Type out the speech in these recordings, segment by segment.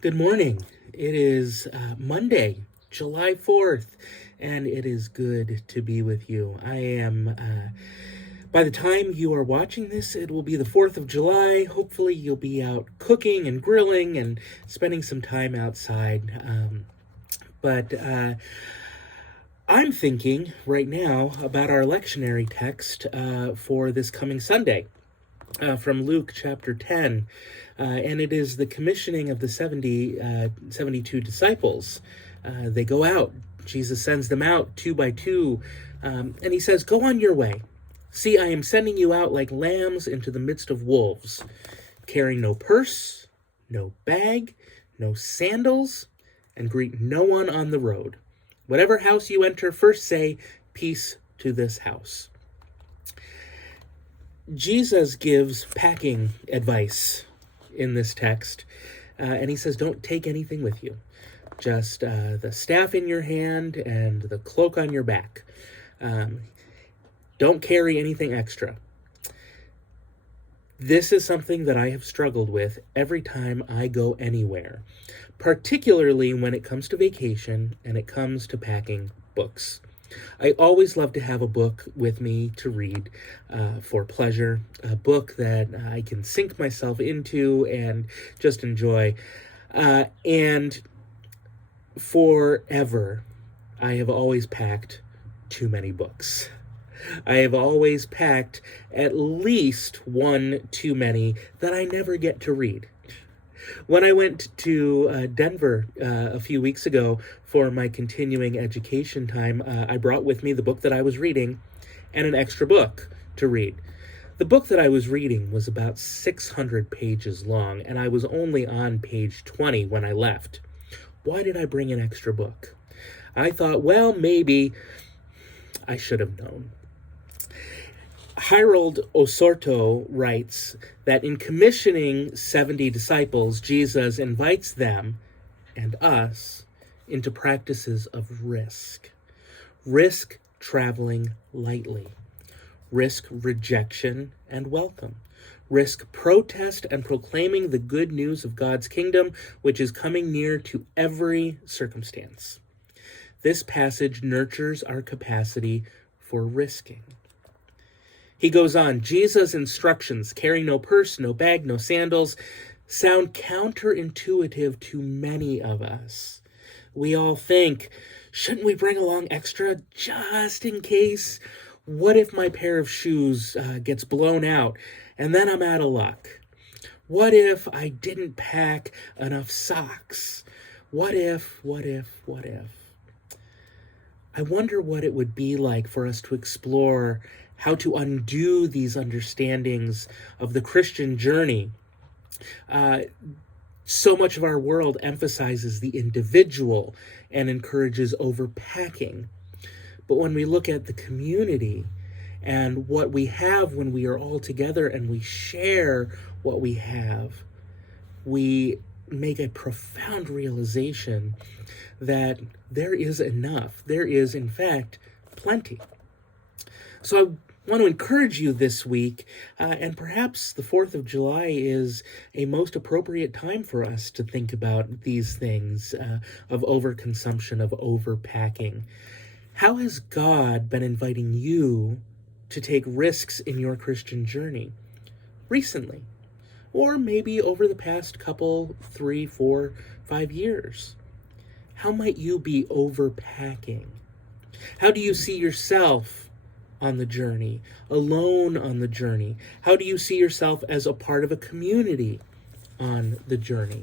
Good morning. It is Monday, July 4th, and it is good to be with you. By the time you are watching this, it will be the 4th of July. Hopefully you'll be out cooking and grilling and spending some time outside. But I'm thinking right now about our lectionary text for this coming Sunday. From Luke chapter 10, and it is the commissioning of the 72 disciples. They go out. Jesus sends them out two by two, and he says, "Go on your way. See, I am sending you out like lambs into the midst of wolves. Carry no purse, no bag, no sandals, and greet no one on the road. Whatever house you enter, first say, 'Peace to this house.'" Jesus gives packing advice in this text, and he says, don't take anything with you. Just the staff in your hand and the cloak on your back. Don't carry anything extra. This is something that I have struggled with every time I go anywhere, particularly when it comes to vacation and it comes to packing books. I always love to have a book with me to read for pleasure, a book that I can sink myself into and just enjoy. And forever, I have always packed too many books. I have always packed at least one too many that I never get to read. When I went to Denver a few weeks ago for my continuing education time, I brought with me the book that I was reading and an extra book to read. The book that I was reading was about 600 pages long, and I was only on page 20 when I left. Why did I bring an extra book? I thought, well, maybe I should have known. Harold Osorto writes that in commissioning 70 disciples, Jesus invites them and us into practices of risk. Risk traveling lightly. Risk rejection and welcome. Risk protest and proclaiming the good news of God's kingdom, which is coming near to every circumstance. This passage nurtures our capacity for risking. He goes on, Jesus' instructions, carry no purse, no bag, no sandals, sound counterintuitive to many of us. We all think, shouldn't we bring along extra just in case? What if my pair of shoes gets blown out and then I'm out of luck? What if I didn't pack enough socks? What if? I wonder what it would be like for us to explore how to undo these understandings of the Christian journey. So much of our world emphasizes the individual and encourages overpacking. But when we look at the community and what we have when we are all together and we share what we have, we make a profound realization that there is enough. There is, in fact, plenty. So I want to encourage you this week, and perhaps the 4th of July is a most appropriate time for us to think about these things of overconsumption, of overpacking. How has God been inviting you to take risks in your Christian journey recently? Or maybe over the past couple, 3, 4, 5 years? How might you be overpacking? How do you see yourself on the journey, alone on the journey? How do you see yourself as a part of a community on the journey?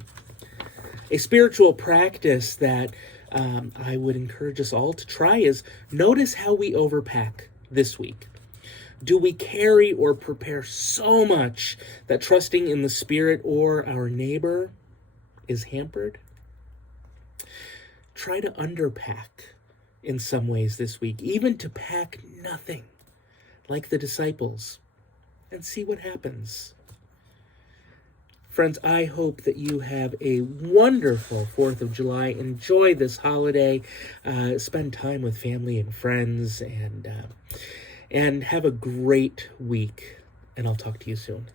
A spiritual practice that I would encourage us all to try is notice how we overpack this week. Do we carry or prepare so much that trusting in the Spirit or our neighbor is hampered? Try to underpack in some ways this week, even to pack nothing, like the disciples, and see what happens. Friends, I hope that you have a wonderful 4th of July. Enjoy this holiday. Spend time with family and friends, and have a great week. And I'll talk to you soon.